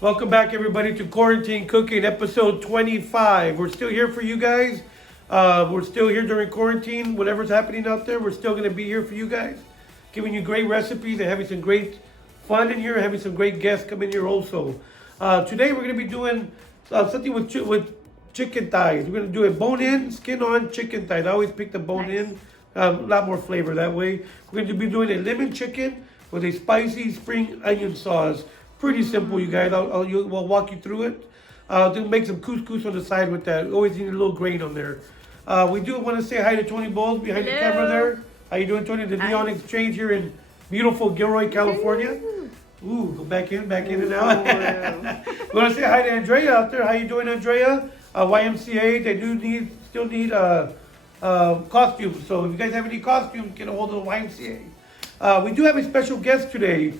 Welcome back, everybody, to Quarantine Cooking, episode 25. We're still here for you guys. We're still here during quarantine. Whatever's happening out there, we're still going to be here for you guys, giving you great recipes and having some great fun in here, having some great guests come in here also. Today, we're going to be doing something with chicken thighs. We're going to do a bone-in, skin-on chicken thighs. I always pick the bone-in, a lot more flavor that way. We're going to be doing a lemon chicken with a spicy spring onion sauce. Pretty simple, you guys. We'll walk you through it. Then make some couscous on the side with that. Always need a little grain on there. We do want to say hi to Toni Bowles behind the camera there. How you doing, Toni? The Neon Exchange here in beautiful Gilroy, California. Ooh, go back in and out. We want to say hi to Andrea out there. How you doing, Andrea? YMCA, they still need costumes. So if you guys have any costumes, get a hold of the YMCA. We do have a special guest today.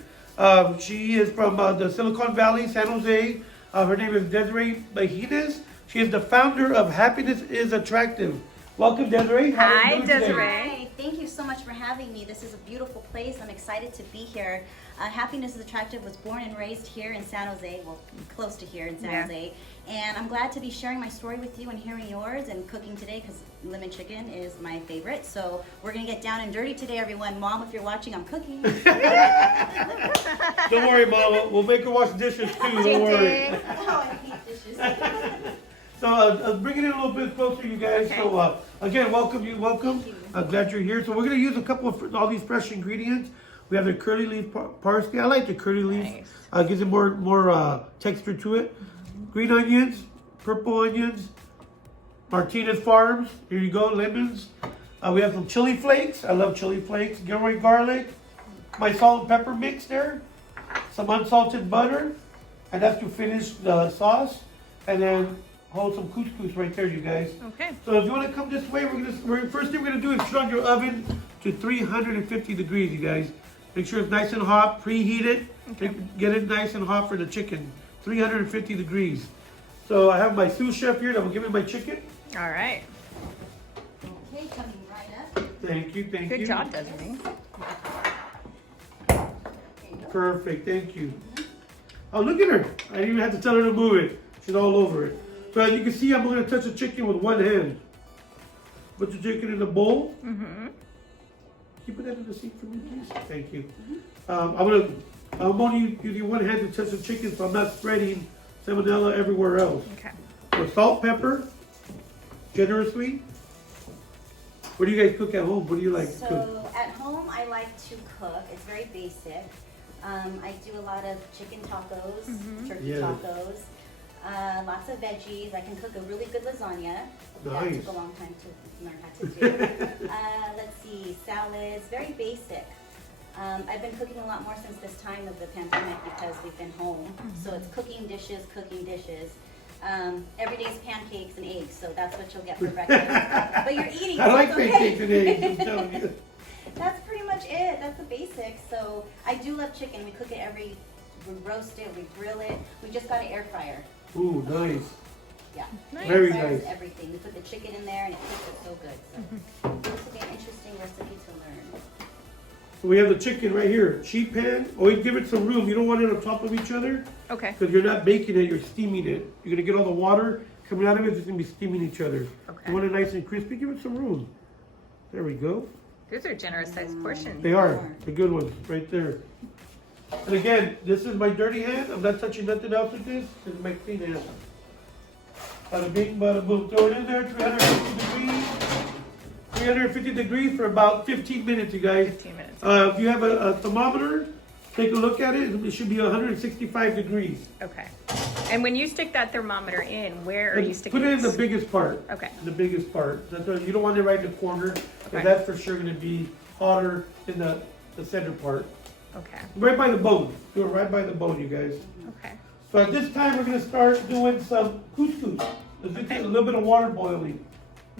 She is from the Silicon Valley, San Jose. Her name is Desiree Bejines. She is the founder of Happiness is Attractive. Welcome, Desiree. Hi, Desiree. Hi, thank you so much for having me. This is a beautiful place. I'm excited to be here. Happiness is Attractive was born and raised here in San Jose, well, close to here in San Jose. And I'm glad to be sharing my story with you and hearing yours and cooking today because lemon chicken is my favorite. So we're going to get down and dirty today, everyone. Mom, if you're watching, I'm cooking. Don't worry, Mom. We'll make her wash dishes too. Don't worry. Oh, I hate dishes. So bring it in a little bit closer, you guys. Okay. So again, welcome. I'm glad you're here. So we're going to use a couple of all these fresh ingredients. We have the curly leaf parsley. I like the curly leaf. Nice. Gives it more texture to it. Green onions, purple onions, Martinez Farms. Here you go, lemons. We have some chili flakes. I love chili flakes. Gilroy garlic. My salt and pepper mix there. Some unsalted butter. And that's to finish the sauce. And then hold some couscous right there, you guys. Okay. So if you want to come this way, first thing we're gonna do is turn your oven to 350 degrees, you guys. Make sure it's nice and hot, preheat it. Okay. Get it nice and hot for the chicken. 350 degrees. So I have my sous chef here that will give me my chicken. All right. Okay, coming right up. Thank you. Good job, Desiree. Perfect, thank you. Oh, look at her. I didn't even have to tell her to move it. She's all over it. So as you can see, I'm going to touch the chicken with one hand. Put the chicken in the bowl. Mm-hmm. Can you put that in the sink for me, please? Thank you. I'm only using one hand to touch the chicken, so I'm not spreading salmonella everywhere else. Okay. So salt, pepper, generously. What do you guys cook at home? What do you like to cook? So at home, I like to cook. It's very basic. I do a lot of chicken tacos, turkey tacos, lots of veggies. I can cook a really good lasagna. Nice. That took a long time to learn how to do. Let's see, salads, very basic. I've been cooking a lot more since this time of the pandemic because we've been home. So it's cooking dishes. Every day's pancakes and eggs, so that's what you'll get for breakfast. But you're eating. I like pancakes and eggs, I'm telling you. That's pretty much it. That's the basics. So I do love chicken. We cook it we roast it, we grill it. We just got an air fryer. Ooh, nice. Yeah. Nice. Very Fryers nice. Everything. We put the chicken in there and it cooks it so good. So this will be an interesting recipe to learn. So we have the chicken right here. Sheet pan. Always give it some room. You don't want it on top of each other. Okay. Because you're not baking it, you're steaming it. You're going to get all the water coming out of it. It's going to be steaming each other. Okay. You want it nice and crispy, give it some room. There we go. Those are generous sized portions. They are. The good ones right there. And again, this is my dirty hand. I'm not touching nothing else with this. This is my clean hand. Bada bing, bada boom. Throw it in there, 350 degrees. 350 degrees for about 15 minutes, you guys. 15 minutes. If you have a thermometer, take a look at it. It should be 165 degrees. Okay. And when you stick that thermometer in, where are you sticking it? Put it in the biggest part. Okay. The biggest part. That's what, you don't want it right in the corner. Okay. That's for sure going to be hotter in the center part. Okay. Right by the bone. Do it right by the bone, you guys. Okay. So at this time, we're going to start doing some couscous. Let's just get a little bit of water boiling.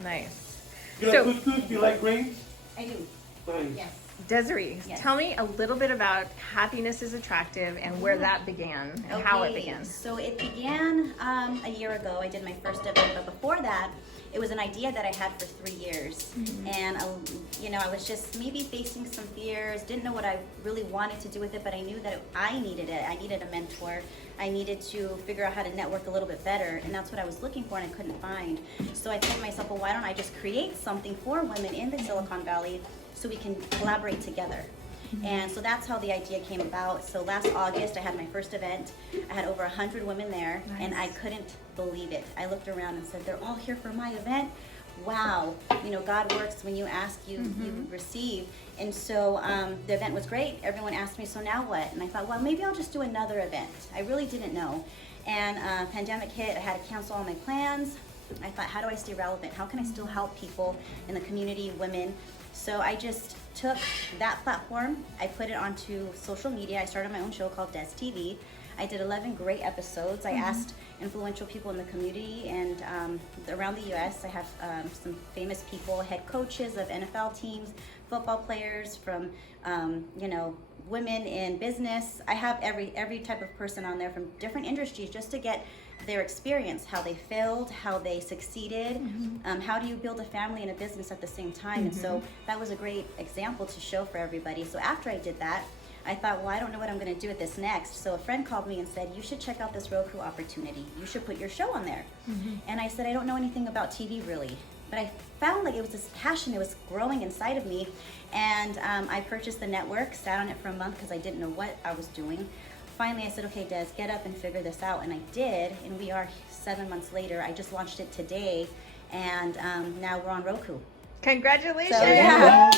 Nice. You like couscous? Do you like grains? I do. Nice. Yes. Desiree, Yes. tell me a little bit about Happiness is Attractive and where that began and how it began. So it began a year ago. I did my first event, but before that, it was an idea that I had for 3 years. And, I was just maybe facing some fears, didn't know what I really wanted to do with it, but I knew that I needed it. I needed a mentor. I needed to figure out how to network a little bit better, and that's what I was looking for and I couldn't find. So I told myself, well, why don't I just create something for women in the Silicon Valley so we can collaborate together. And so that's how the idea came about. So last August, I had my first event. I had over 100 women there, and I couldn't believe it. I looked around and said, they're all here for my event? Wow. God works. When you ask, you receive. And so the event was great. Everyone asked me, so now what? And I thought, well, maybe I'll just do another event. I really didn't know. And pandemic hit. I had to cancel all my plans. I thought, how do I stay relevant? How can I still help people in the community, women? So I just took that platform, I put it onto social media. I started my own show called Des TV. I did 11 great episodes. I asked influential people in the community and around the U.S. I have some famous people, head coaches of NFL teams, football players, from women in business. I have every type of person on there from different industries just to get their experience, how they failed, how they succeeded, how do you build a family and a business at the same time. And so that was a great example to show for everybody. So after I did that, I thought, well, I don't know what I'm going to do with this next. So a friend called me and said, you should check out this Roku opportunity. You should put your show on there. And I said, I don't know anything about TV really. But I found like it was this passion, it was growing inside of me. And I purchased the network, sat on it for a month because I didn't know what I was doing. Finally, I said, okay, Des, get up and figure this out. And I did, and we are 7 months later. I just launched it today, and now we're on Roku. Congratulations. So, yeah.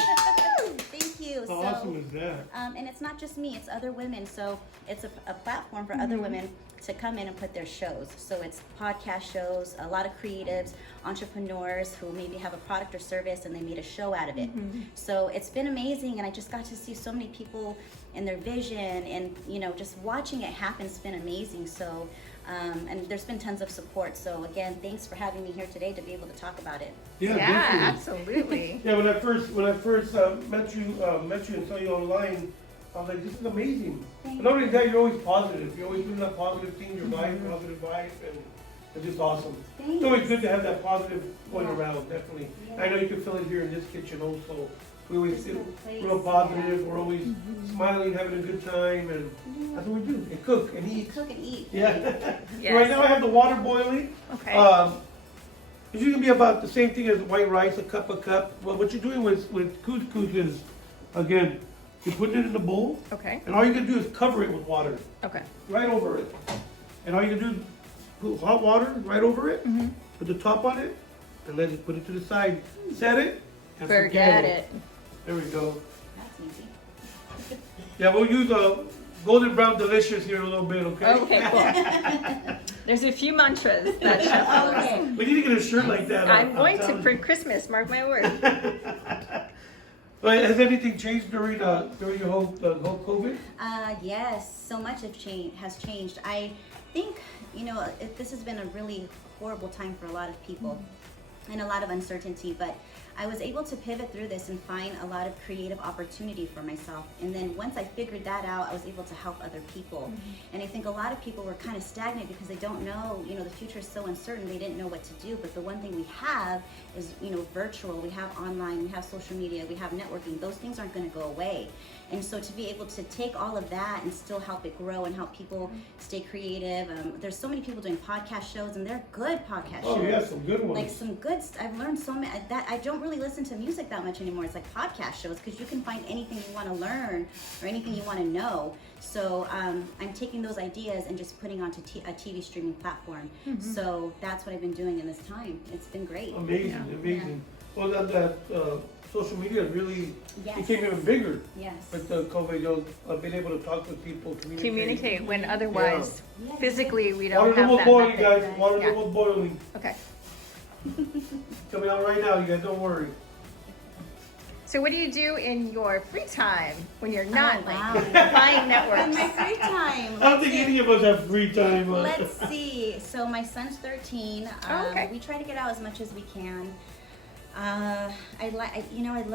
Thank you. How awesome is that? And it's not just me, it's other women. So it's a platform for other women to come in and put their shows. So it's podcast shows, a lot of creatives, entrepreneurs who maybe have a product or service and they made a show out of it. So it's been amazing, and I just got to see so many people and their vision, and just watching it happen has been amazing. So and there's been tons of support. So again, thanks for having me here today to be able to talk about it. Yeah, definitely. Absolutely. Yeah, when I first met you and saw you online, I was like, this is amazing. And not only that, you're always positive. You're always doing that positive thing, your positive vibe, and it's just awesome. Thanks. It's always good to have that positive going Yeah. around, definitely. Yeah. I know you can feel it here in this kitchen also. We always It's a feel good place, real positive, we're always smiling, having a good time, and that's what we do. And cook and eat. Cook and eat. Yeah. Yes. Right now I have the water boiling. Okay. It's usually be about the same thing as white rice, a cup. Well, what you're doing with couscous is, again, you put it in the bowl, Okay. and all you can do is cover it with water, Okay. right over it. And all you can do is put hot water right over it, put the top on it, and let it put it to the side. Set it, and Forget it. There we go. That's easy. Yeah, we'll use a golden brown delicious here in a little bit, okay? Okay, cool. There's a few mantras that Chef loves. Okay. We need to get a shirt like that. I'm going to telling for Christmas, mark my word. But has anything changed during the whole COVID? Yes, so much has changed. I think, this has been a really horrible time for a lot of people and a lot of uncertainty, but I was able to pivot through this and find a lot of creative opportunity for myself. And then once I figured that out, I was able to help other people. And I think a lot of people were kind of stagnant because they don't know, the future is so uncertain, they didn't know what to do. But the one thing we have is, virtual, we have online, we have social media, we have networking. Those things aren't going to go away. And so to be able to take all of that and still help it grow and help people stay creative. There's so many people doing podcast shows, and they're good podcast shows. Oh yeah, some good ones. Like some good, I've learned so many, that I don't really listen to music that much anymore. It's like podcast shows, because you can find anything you want to learn or anything you want to know. So I'm taking those ideas and just putting onto a TV streaming platform. So that's what I've been doing in this time. It's been great. Amazing. Well, that social media really Yes. became even bigger Yes. with the COVID. Being able to talk with people, Communicate when otherwise Yeah. physically we don't Water's have almost that boiling, method. guys. Water's Yeah. almost boiling. Okay. Coming out right now, you guys. Don't worry. So what do you do in your free time when you're not wow. buying In networks? my free time. I don't think any of us have free time. Let's see. So my son's 13. Okay. We try to get out as much as we can.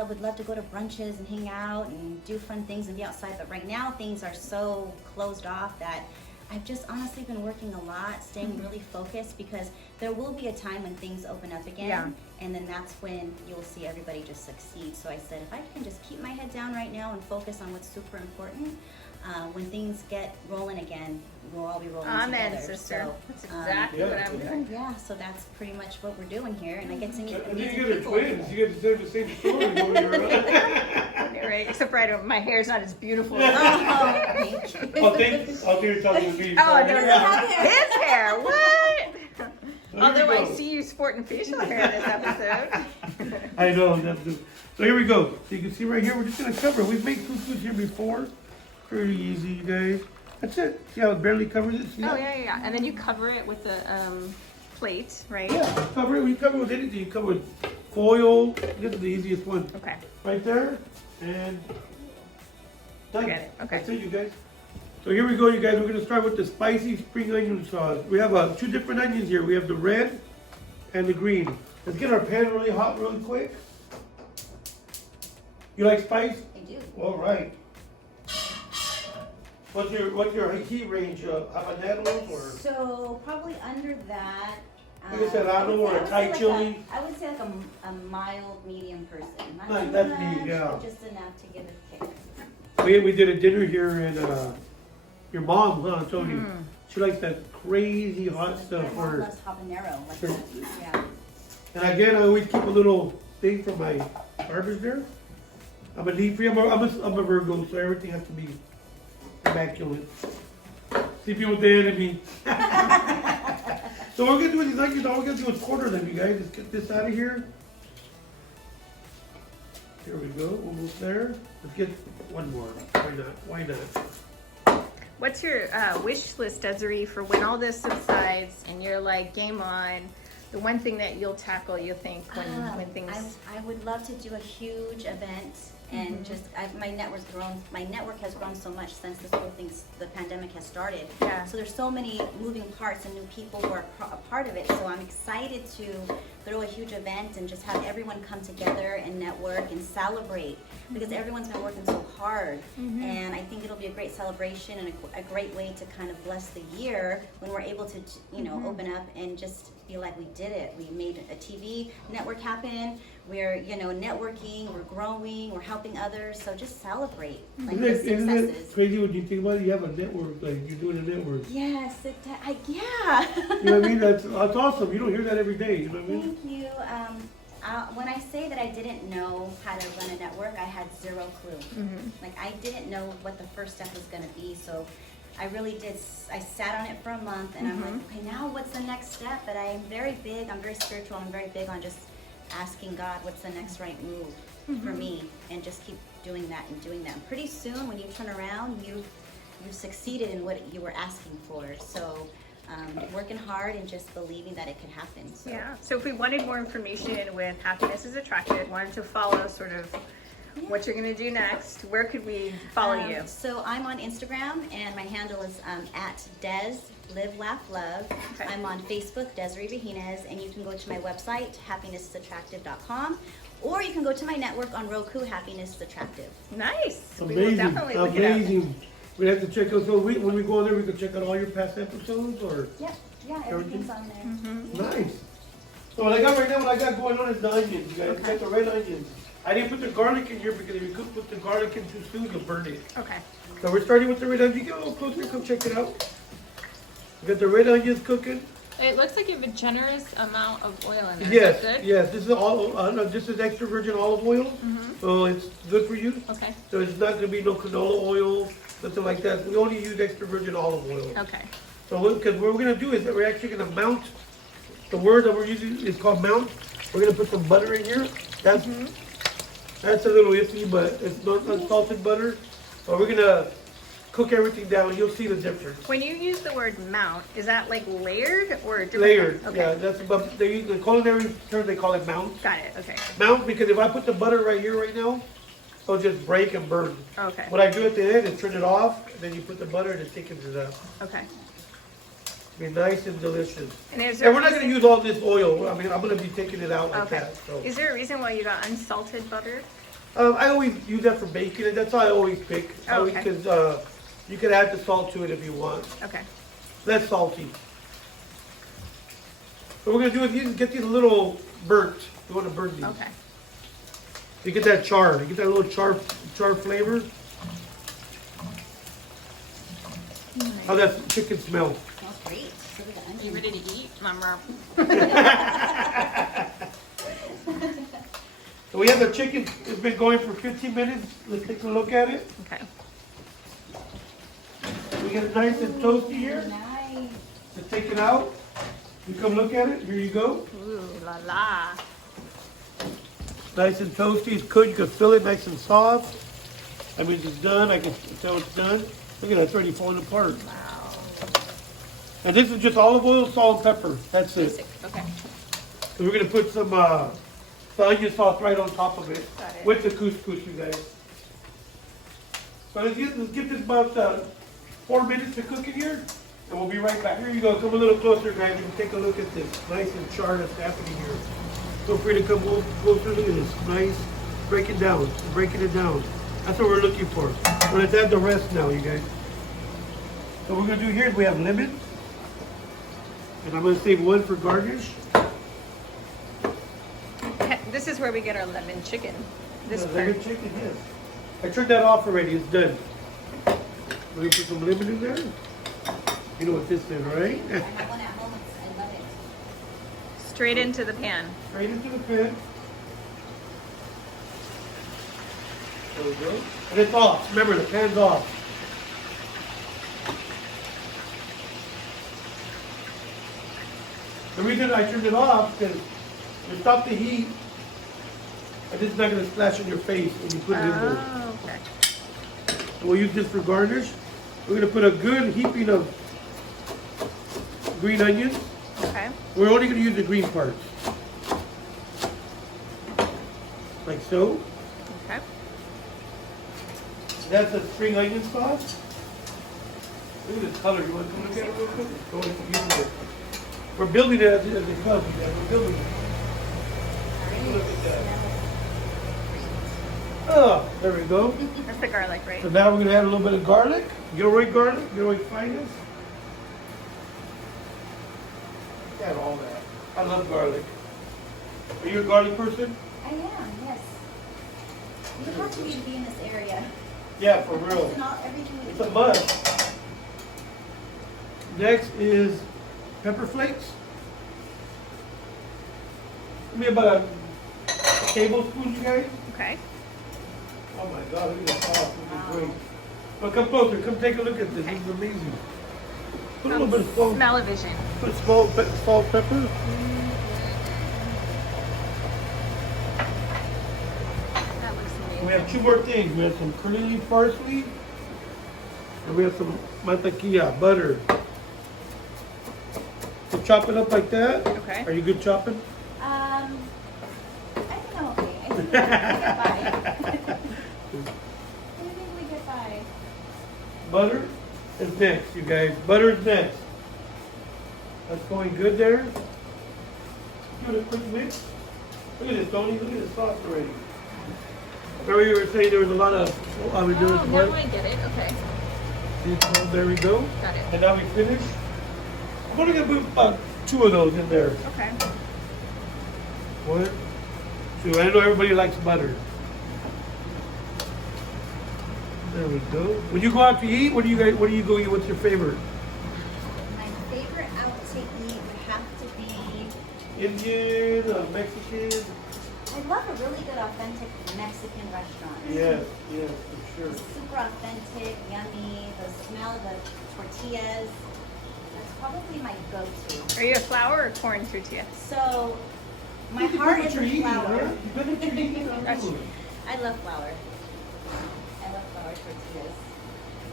Would love to go to brunches and hang out and do fun things and be outside. But right now things are so closed off that I've just honestly been working a lot, staying really focused, because there will be a time when things open up again. Yeah. And then that's when you'll see everybody just succeed. So I said, if I can just keep my head down right now and focus on what's super important, when things get rolling again, we'll all be rolling Amen, together. sister. So, That's exactly what I'm doing. yeah, so that's pretty much what we're doing here, and I get to meet And then amazing you guys are people. twins. You guys deserve the same story. Over here. Right, except for I don't, my hair's not as beautiful. Oh, thank you. Oh, thank you. I'll you're talking to me. Oh, no, no. have hair. His hair, what? There you Although I go. see you sporting facial hair this episode. I know. So here we go. So you can see right here, we're just going to cover. We've made couscous here before. Pretty easy, you guys. That's it. See how it barely covers it? See Oh, that? yeah. And then you cover it with a plate, right? Yeah, cover it. We cover it with anything. You cover it with foil. This is the easiest one. Okay. Right there. And done. Get it. Okay. That's it, you guys. So here we go, you guys. We're going to start with the spicy spring onion sauce. We have 2 different onions here. We have the red and the green. Let's get our pan really hot really quick. You like spice? I do. All right. What's your heat range? Habaneros or? So probably under that. Like a serrano or a Thai chili? I would say like a mild, medium person. Not Nice, too that's much, me, yeah. but just enough to give it a kick. We did a dinner here and your mom, huh, Toni? She likes that crazy hot stuff My for mom her. loves habanero. Like Sure. that. Yeah. And again, I always keep a little thing for my garbage there. I'm a deep free. I'm a Virgo, so everything has to be immaculate. See people dead at me. So what we're gonna do with these onions, all we're gonna do is quarter them, you guys. Let's get this out of here. Here we go, almost there. Let's get one more. Why not? Why not? What's your wish list, Desiree, for when all this subsides and you're like, game on? The one thing that you'll tackle, you think, when things... I would love to do a huge event, and just my network has grown so much since this whole thing, the pandemic has started. Yeah. So there's so many moving parts and new people who are a part of it. So I'm excited to throw a huge event and just have everyone come together and network and celebrate, because everyone's been working so hard. And I think it'll be a great celebration and a great way to kind of bless the year when we're able to, open up and just feel like we did it. We made a TV network happen. We're, networking, we're growing, we're helping others. So just celebrate like the Isn't it successes. crazy when you think about it? You have a network, like you're doing a network. Yes, yeah. You know what I mean? That's awesome. You don't hear that every day. You know what I mean? Thank you. When I say that I didn't know how to run a network, I had zero clue. Like I didn't know what the first step was going to be. So I really did. I sat on it for a month, and I'm like, okay, now what's the next step? But I'm very spiritual. I'm very big on just asking God what's the next right move for me, and just keep doing that and doing that. And pretty soon, when you turn around, you've succeeded in what you were asking for. So working hard and just believing that it could happen. So. Yeah. So if we wanted more information with Happiness is Attractive, wanted to follow sort of what you're going to do next, where could we follow you? So I'm on Instagram, and my handle is at Des Live Laugh Love. Okay. I'm on Facebook, Desiree Bejines, and you can go to my website, happinessisattractive.com, or you can go to my network on Roku, Happiness is Attractive. Nice. We will Amazing. definitely look it up. Amazing. We have to check out. So when we go in there, we can check out all your past episodes, or Yeah, everything's on there. nice. So what I got right now, what I got going on is the onions, you guys. I got the red onions. I didn't put the garlic in here because if you could put the garlic in too soon, you'll burn it. Okay. So we're starting with the red onions. Get a little closer, come check it out. We got the red onions cooking. It looks like you have a generous amount of oil in there. Yes, Is that good? yes. This is all. No, this is extra virgin olive oil, so it's good for you. Okay. So it's not going to be no canola oil, nothing like that. We only use extra virgin olive oil. Okay. So because what we're going to do is that we're actually going to mount. The word that we're using is called mount. We're going to put some butter in here. That's a little iffy, but it's not salted butter. But we're going to cook everything down. You'll see the difference. When you use the word mount, is that like layered or different? Layered. Okay. Yeah, that's about the culinary term. They call it mount. Got it. Okay. Mount, because if I put the butter right here right now, it'll just break and burn. Okay. What I do at the end is turn it off, and then you put the butter and it thickens it up. Okay. Be nice and delicious. And is there And we're not going to use all this oil. I mean, I'm going to be taking it out like Okay. that. So. Is there a reason why you got unsalted butter? I always use that for bacon, and that's how I always pick. Oh, okay. Because You can add the salt to it if you want. Okay. Less salty. What we're gonna do is get these little burnt. You want to burn these. Okay. You get that char. You get that little char flavor. How that chicken smell? Smells great. Look at the Are onion. you ready to eat? So we have the chicken. It's been going for 15 minutes. Let's take a look at it. Okay. We get it nice and toasty here. Nice. Let's take it out. You come look at it. Here you go. Ooh la la. Nice and toasty. It's good. You can feel it nice and soft. I mean, it's done. I can tell it's done. Look at that. It's already falling apart. Wow. And this is just olive oil, salt, and pepper. That's it. Basic. Okay. So we're going to put some onion sauce right on top of it. Got it. With the couscous, you guys. So let's give this about 4 minutes to cook in here. And we'll be right back. Here you go. Come a little closer, guys, and take a look at this. Nice and charred that's happening here. Feel free to come closer. Look at this. Nice. Breaking down. Breaking it down. That's what we're looking for. So let's add the rest now, you guys. So what we're going to do here is we have lemon. And I'm going to save one for garnish. This is where we get our lemon chicken. This Yeah, part. lemon chicken, yes. I turned that off already. It's done. We're going to put some lemon in there. You know what this is, right? I have one at home. I love it. Straight into the pan. Straight into the pan. There we go. And it's off. Remember, the pan's off. The reason I turned it off is to stop the heat, and it's not going to splash on your face when you put it in there. Oh, okay. We'll use this for garnish. We're going to put a good heaping of green onions. Okay. We're only going to use the green parts. Like so. Okay. That's a spring onion sauce. Look at this color. You want to come look at it real quick? Go ahead and use it. We're building it as it comes. We're building it. Look at that. Oh, there we go. That's the garlic, right? So now we're going to add a little bit of garlic. Gilroy garlic. Gilroy finest. Add all that. I love garlic. Are you a garlic person? I am, yes. You have to be in this area. Yeah, for real. It's not everything we It's a must. Next is pepper flakes. Give me about a tablespoon, you guys. Okay. Oh my God, look at this sauce. This is great. Well, come closer. Come take a look at this. This is amazing. Put a little bit of salt. Smell-o-vision. Put salt, pepper. That looks And amazing. we have two more things. We have some curly parsley. And we have some mantequilla, butter. So chop it up like that. Okay. Are you good chopping? I think I'm okay. I think we get by. I think we get by. Butter is next, you guys. Butter is next. That's going good there. Give it a quick mix. Look at this, Toni. Look at this sauce already. Remember you were saying there was a lot of... Oh, we doing Oh, some now what? I get it. Okay. There we go. Got it. And now we finish. I'm only going to put about 2 of those in there. Okay. 1, 2. I know everybody likes butter. There we go. When you go out to eat, what do you go eat? What's your favorite? My favorite out to eat would have to be... Indian, Mexican? I love a really good authentic Mexican restaurant. Yes, yes, for sure. It's super authentic, yummy, the smell of the tortillas. That's probably my go-to. Are you a flour or corn tortilla? So, my You heart put is what you're in eating, flour. right? You put what you're eating. That's- Oh. I love flour. I love flour tortillas.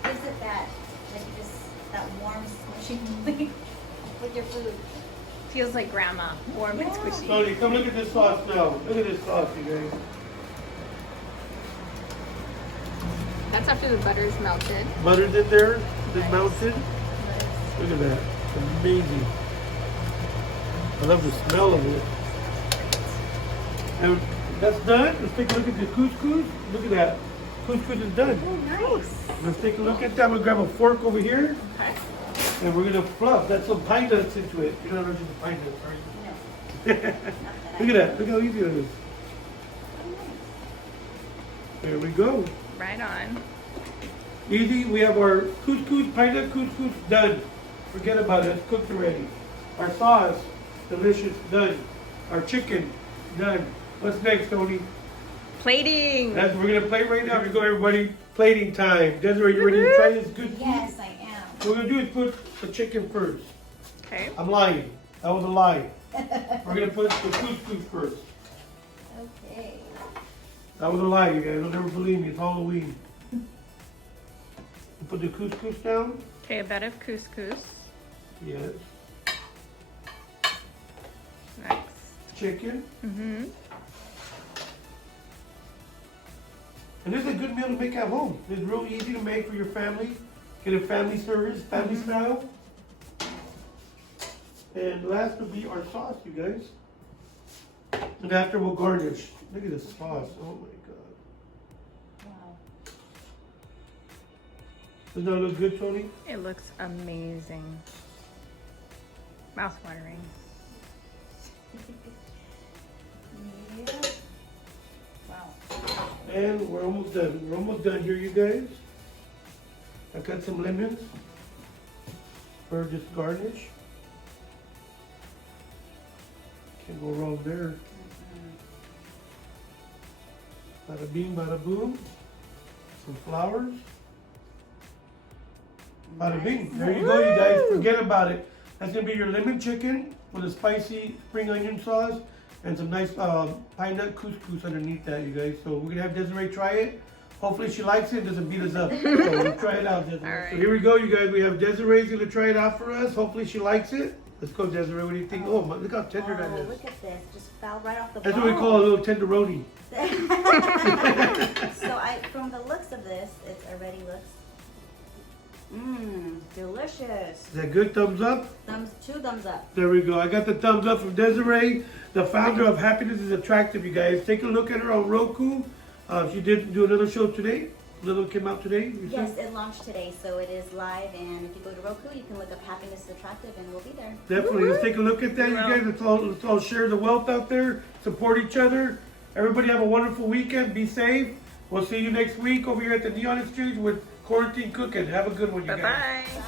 Gives it that, like just that warm, smushy feeling with your food. Feels like grandma. Warm and Yeah. squishy. Toni, come look at this sauce now. Look at this sauce, you guys. That's after the butter's melted. Butter's in there. It's Nice. melted. Look at that. It's amazing. I love the smell of it. And that's done. Let's take a look at the couscous. Look at that. couscous is done. Oh, nice. Let's take a look at that. I'm gonna grab a fork over here, Okay. and we're gonna fluff. That's some pine nuts into it. You're not allergic to pine nuts, are you? No. Look at that. Look how easy it is. There we go. Right on. Easy. We have our couscous, pine nut couscous done. Forget about it. It's cooked already. Our sauce, delicious, done. Our chicken, done. What's next, Toni? Plating. We're gonna plate right now. Here we go, everybody. Plating time. Desiree, you ready to try this good food? Yes, I am. What we're gonna do is put the chicken first. Okay. I'm lying. That was a lie. We're gonna put the couscous first. Okay. That was a lie, you guys. You'll never believe me. It's Halloween. You put the couscous down. Okay, a bed of couscous. Yes. Next. Chicken. Mm-hmm. And this is a good meal to make at home. It's real easy to make for your family. Get a family service, family style. And last will be our sauce, you guys. And after we'll garnish. Look at the sauce. Oh my God. Wow. Does that look good, Toni? It looks amazing. Mouth-watering. Yeah. Wow. And we're almost done. We're almost done here, you guys. I cut some lemons for just garnish. Can't go wrong there. Bada bing, bada boom. Some flowers. Bada bing. There you go, you guys. Forget about it. That's gonna be your lemon chicken with a spicy spring onion sauce and some nice pine nut couscous underneath that, you guys. So we're gonna have Desiree try it. Hopefully she likes it and doesn't beat us up. So we'll try it out, Desiree. All right. So here we go, you guys. We have Desiree's gonna try it out for us. Hopefully she likes it. Let's go, Desiree. What do you think? Oh, look how tender that Oh, is. look at this. Just fell right off the That's bone. what we call a little tenderoni. So from the looks of this, it already looks, delicious. Is that good? Thumbs up? Two thumbs up. There we go. I got the thumbs up from Desiree, the founder of Happiness is Attractive, you guys. Take a look at her on Roku. She did do another show today. Little came out today. You Yes, said? it launched today, so it is live. And if you go to Roku, you can look up Happiness is Attractive, and we'll be there. Definitely. Let's take a look at that, you Wow. guys. Let's all share the wealth out there. Support each other. Everybody have a wonderful weekend. Be safe. We'll see you next week over here at the Neon Exchange with Quarantine Cooking. Have a good one, you guys. Bye-bye. Bye.